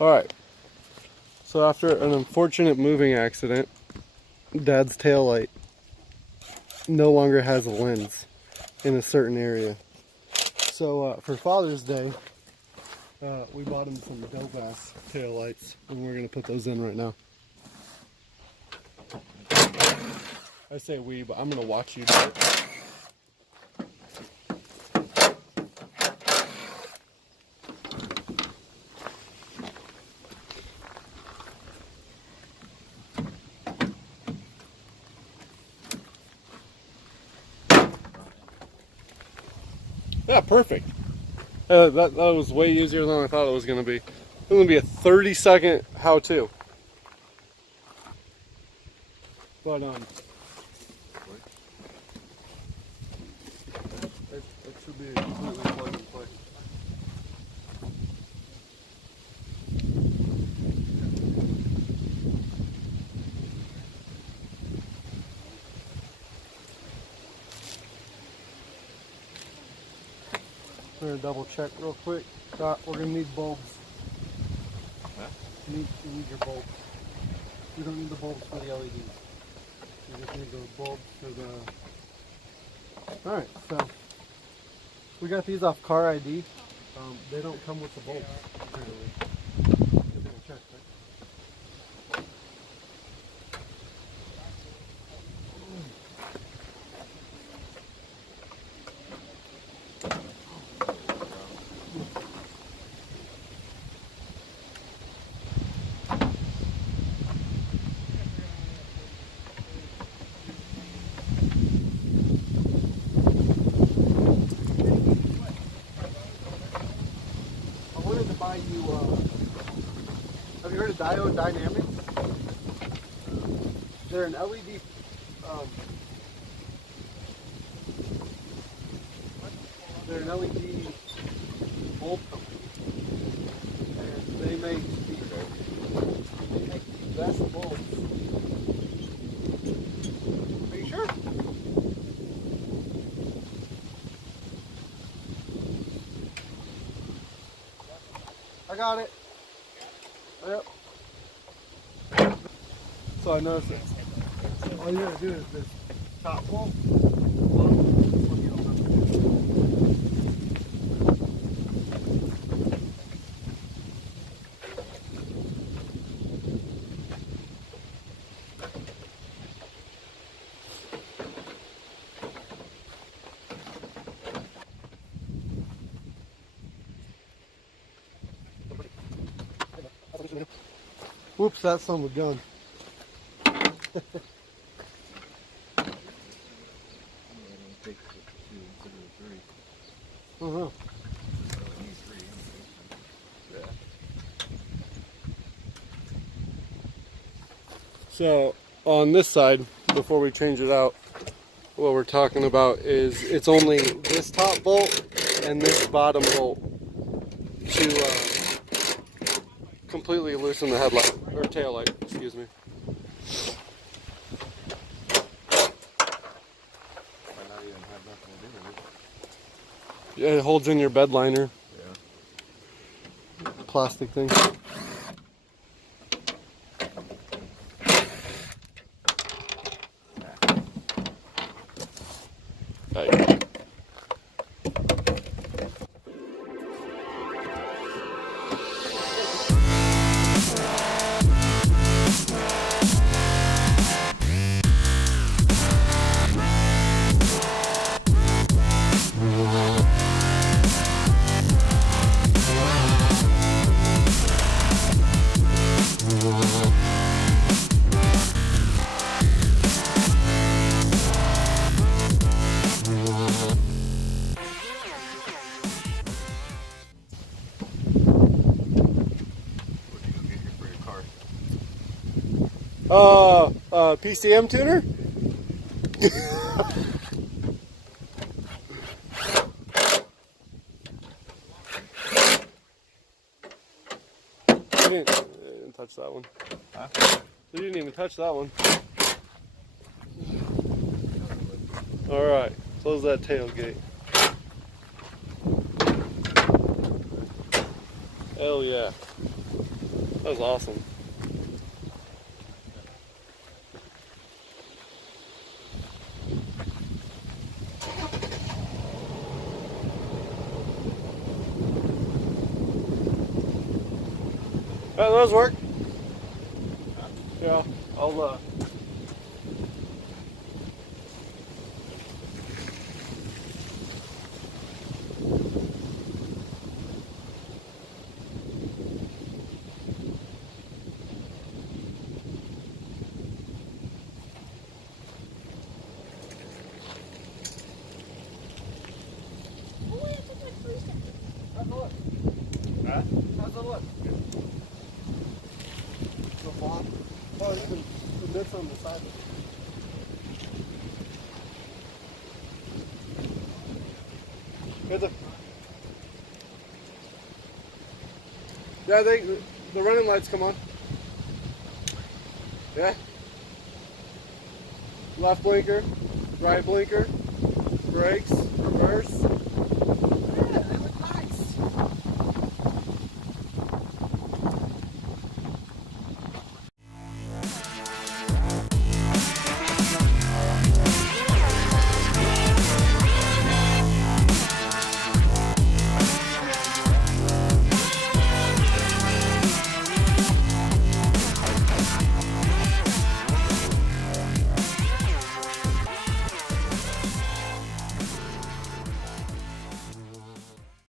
Alright, so after an unfortunate moving accident, Dad's taillight no longer has a lens in a certain area. So for Father's Day, we bought him some dope-ass taillights, and we're going to put those in right now. I say we, but I'm going to watch you do it. Yeah, perfect. That was way easier than I thought it was going to be. It's going to be a 30-second how-to. But, it should be completely plug and play. We're going to double check real quick. We're going to need bulbs. Huh? You need your bulbs. You don't need the bulbs for the LEDs. You just need the bulbs for the... Alright, so we got these off Car ID. They don't come with the bulbs, apparently. Double check, right? Have you heard of diode dynamics? They're an LED. They're an LED bulb company, and they make the best bulbs. Are you sure? I got it. Yep. So I noticed that all you gotta do is this top bolt. Whoops, that's on the gun. Uh-huh. So on this side, before we change it out, what we're talking about is it's only this top bolt and this bottom bolt to completely loosen the headlight, or tail light, excuse me. Yeah, it holds in your bed liner. Yeah. Plastic thing. Right. PCM tuner? You didn't touch that one. Huh? You didn't even touch that one. Alright, close that tailgate. Hell yeah. That was awesome. Those work? Yeah, I'll Oh, it took like 3 seconds. How's it look? Huh? How's it look? The block? Oh, even the bits on the side of it. Here's the... Yeah, the running lights come on. Yeah. Left blinker, right blinker, brakes, reverse.